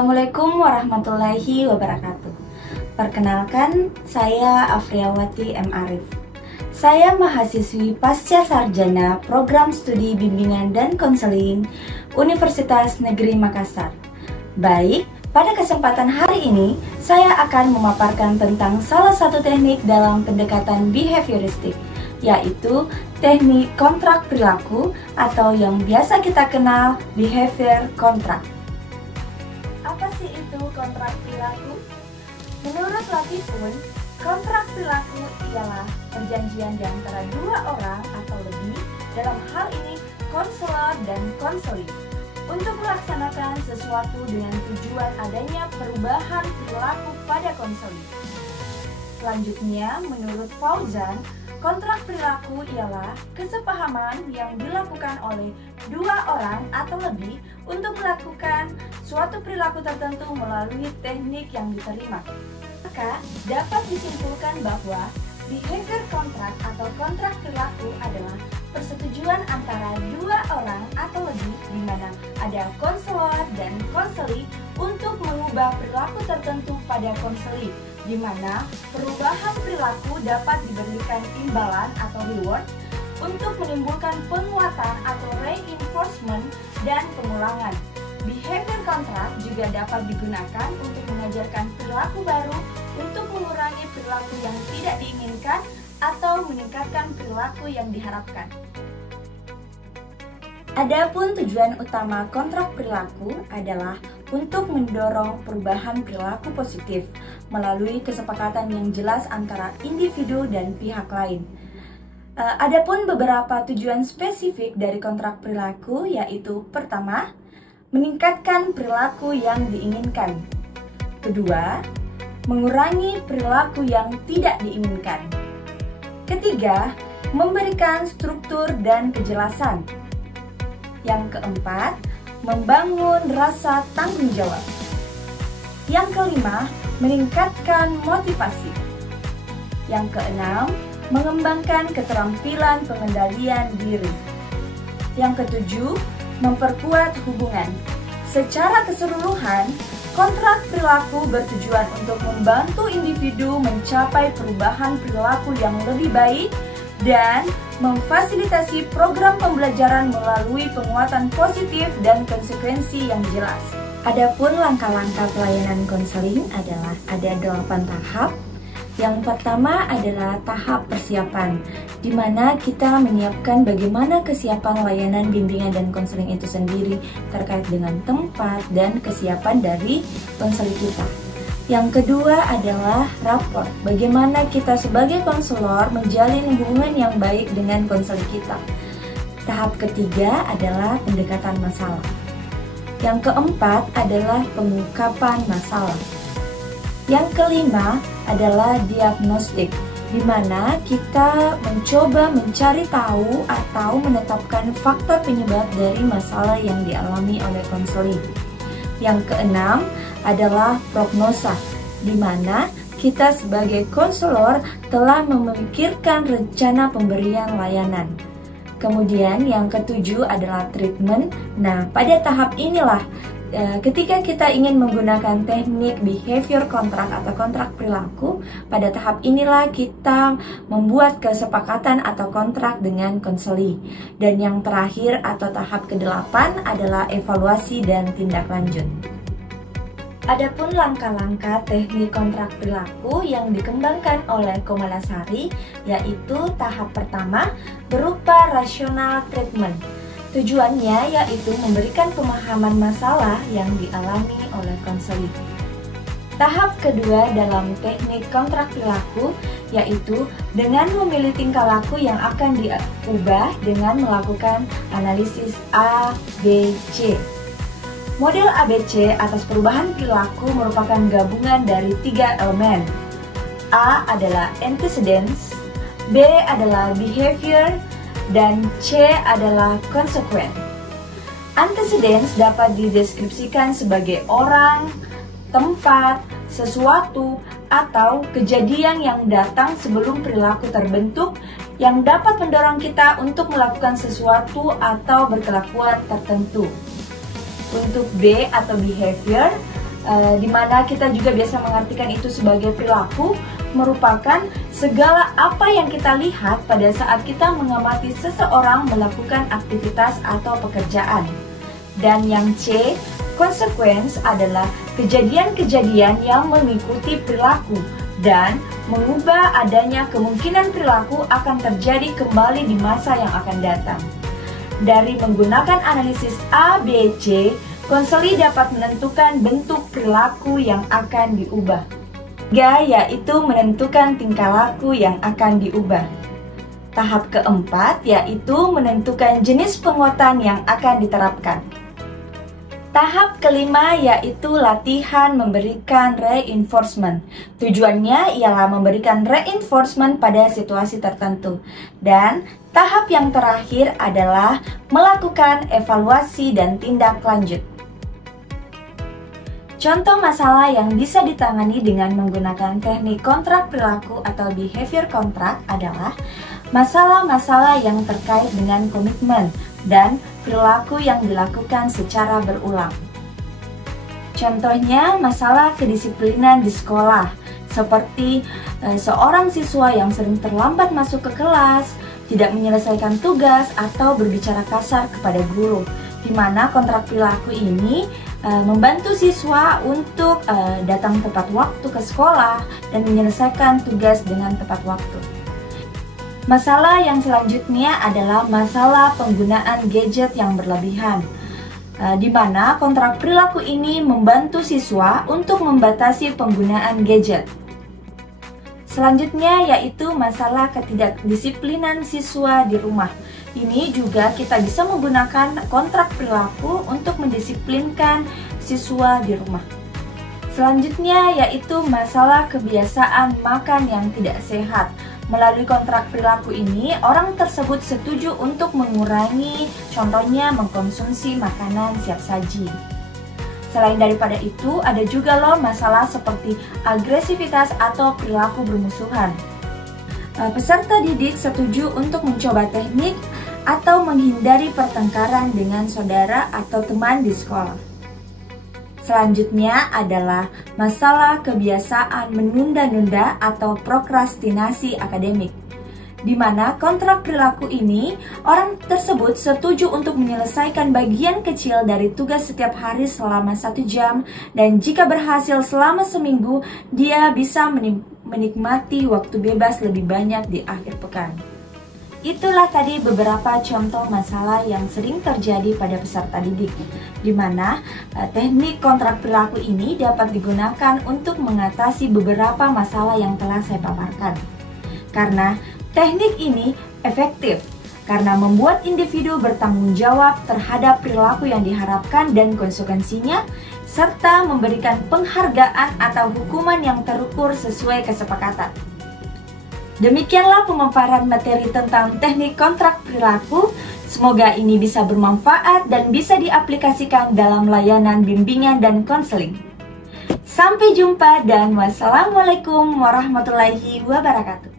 Assalamualaikum warahmatullahi wabarakatuh. Perkenalkan, saya Afriawati M. Arif. Saya mahasiswi pasca sarjana Program Studi Bimbingan dan Konseling Universitas Negeri Makassar. Baik, pada kesempatan hari ini saya akan memaparkan tentang salah satu teknik dalam pendekatan behavioristik, yaitu teknik kontrak perilaku atau yang biasa kita kenal behavior contract. Apa sih itu kontrak perilaku? Menurut Latifun, kontrak perilaku ialah perjanjian di antara dua orang atau lebih, dalam hal ini konselor dan konseli, untuk melaksanakan sesuatu dengan tujuan adanya perubahan perilaku pada konseli. Selanjutnya, menurut Fauzan, kontrak perilaku ialah kesepahaman yang dilakukan oleh dua orang atau lebih untuk melakukan suatu perilaku tertentu melalui teknik yang diterima. Maka dapat disimpulkan bahwa behavior contract atau kontrak perilaku adalah persetujuan antara dua orang atau lebih di mana ada konselor dan konseli untuk mengubah perilaku tertentu pada konseli, di mana perubahan perilaku dapat diberikan imbalan atau reward untuk menimbulkan penguatan atau reinforcement dan pengulangan. Behavior contract juga dapat digunakan untuk mengajarkan perilaku baru untuk mengurangi perilaku yang tidak diinginkan atau meningkatkan perilaku yang diharapkan. Adapun tujuan utama kontrak perilaku adalah untuk mendorong perubahan perilaku positif melalui kesepakatan yang jelas antara individu dan pihak lain. Adapun beberapa tujuan spesifik dari kontrak perilaku yaitu pertama, meningkatkan perilaku yang diinginkan. Kedua, mengurangi perilaku yang tidak diinginkan. Ketiga, memberikan struktur dan kejelasan. Yang keempat, membangun rasa tanggung jawab. Yang kelima, meningkatkan motivasi. Yang keenam, mengembangkan keterampilan pengendalian diri. Yang ketujuh, memperkuat hubungan. Secara keseluruhan, kontrak perilaku bertujuan untuk membantu individu mencapai perubahan perilaku yang lebih baik dan memfasilitasi program pembelajaran melalui penguatan positif dan konsekuensi yang jelas. Adapun langkah-langkah pelayanan konseling adalah ada 8 tahap. Yang pertama adalah tahap persiapan, di mana kita menyiapkan bagaimana kesiapan layanan bimbingan dan konseling itu sendiri terkait dengan tempat dan kesiapan dari konseling kita. Yang kedua adalah rapor, bagaimana kita sebagai konselor menjalin hubungan yang baik dengan konseling kita. Tahap ketiga adalah pendekatan masalah. Yang keempat adalah pengungkapan masalah. Yang kelima adalah diagnostik, di mana kita mencoba mencari tahu atau menetapkan faktor penyebab dari masalah yang dialami oleh konseli. Yang keenam adalah prognosa, di mana kita sebagai konselor telah memikirkan rencana pemberian layanan. Kemudian yang ketujuh adalah treatment. Nah, pada tahap inilah ketika kita ingin menggunakan teknik behavior contract atau kontrak perilaku, pada tahap inilah kita membuat kesepakatan atau kontrak dengan konseli. Dan yang terakhir atau tahap ke-8 adalah evaluasi dan tindak lanjut. Adapun langkah-langkah teknik kontrak perilaku yang dikembangkan oleh Komalasari yaitu tahap pertama berupa rational treatment. Tujuannya yaitu memberikan pemahaman masalah yang dialami oleh konseli. Tahap kedua dalam teknik kontrak perilaku yaitu dengan memilih tingkah laku yang akan diubah dengan melakukan analisis A, B, C. Model ABC atas perubahan perilaku merupakan gabungan dari 3 elemen. A adalah antecedents, B adalah behavior, dan C adalah konsekuen. Antecedents dapat dideskripsikan sebagai orang, tempat, sesuatu, atau kejadian yang datang sebelum perilaku terbentuk yang dapat mendorong kita untuk melakukan sesuatu atau berkelakuan tertentu. Untuk B atau behavior, di mana kita juga biasa mengartikan itu sebagai perilaku, merupakan segala apa yang kita lihat pada saat kita mengamati seseorang melakukan aktivitas atau pekerjaan. Dan yang C, consequence adalah kejadian-kejadian yang mengikuti perilaku dan mengubah adanya kemungkinan perilaku akan terjadi kembali di masa yang akan datang. Dari menggunakan analisis A, B, C, konseli dapat menentukan bentuk perilaku yang akan diubah. 3, yaitu menentukan tingkah laku yang akan diubah. Tahap keempat yaitu menentukan jenis penguatan yang akan diterapkan. Tahap kelima yaitu latihan memberikan reinforcement. Tujuannya ialah memberikan reinforcement pada situasi tertentu. Dan tahap yang terakhir adalah melakukan evaluasi dan tindak lanjut. Contoh masalah yang bisa ditangani dengan menggunakan teknik kontrak perilaku atau behavior contract adalah masalah-masalah yang terkait dengan komitmen dan perilaku yang dilakukan secara berulang. Contohnya masalah kedisiplinan di sekolah, seperti seorang siswa yang sering terlambat masuk ke kelas, tidak menyelesaikan tugas, atau berbicara kasar kepada guru, di mana kontrak perilaku ini membantu siswa untuk datang tepat waktu ke sekolah dan menyelesaikan tugas dengan tepat waktu. Masalah yang selanjutnya adalah masalah penggunaan gadget yang berlebihan, di mana kontrak perilaku ini membantu siswa untuk membatasi penggunaan gadget. Selanjutnya yaitu masalah ketidakdisiplinan siswa di rumah. Ini juga kita bisa menggunakan kontrak perilaku untuk mendisiplinkan siswa di rumah. Selanjutnya yaitu masalah kebiasaan makan yang tidak sehat. Melalui kontrak perilaku ini, orang tersebut setuju untuk mengurangi, contohnya mengkonsumsi makanan siap saji. Selain daripada itu, ada juga loh masalah seperti agresivitas atau perilaku bermusuhan. Peserta didik setuju untuk mencoba teknik atau menghindari pertengkaran dengan saudara atau teman di sekolah. Selanjutnya adalah masalah kebiasaan menunda-nunda atau prokrastinasi akademik, di mana kontrak perilaku ini orang tersebut setuju untuk menyelesaikan bagian kecil dari tugas setiap hari selama 1 jam, dan jika berhasil selama seminggu, dia bisa menikmati waktu bebas lebih banyak di akhir pekan. Itulah tadi beberapa contoh masalah yang sering terjadi pada peserta didik, di mana teknik kontrak perilaku ini dapat digunakan untuk mengatasi beberapa masalah yang telah saya paparkan. Karena teknik ini efektif, karena membuat individu bertanggung jawab terhadap perilaku yang diharapkan dan konsekuensinya, serta memberikan penghargaan atau hukuman yang terukur sesuai kesepakatan. Demikianlah pemaparan materi tentang teknik kontrak perilaku. Semoga ini bisa bermanfaat dan bisa diaplikasikan dalam layanan bimbingan dan konseling. Sampai jumpa dan wassalamualaikum warahmatullahi wabarakatuh.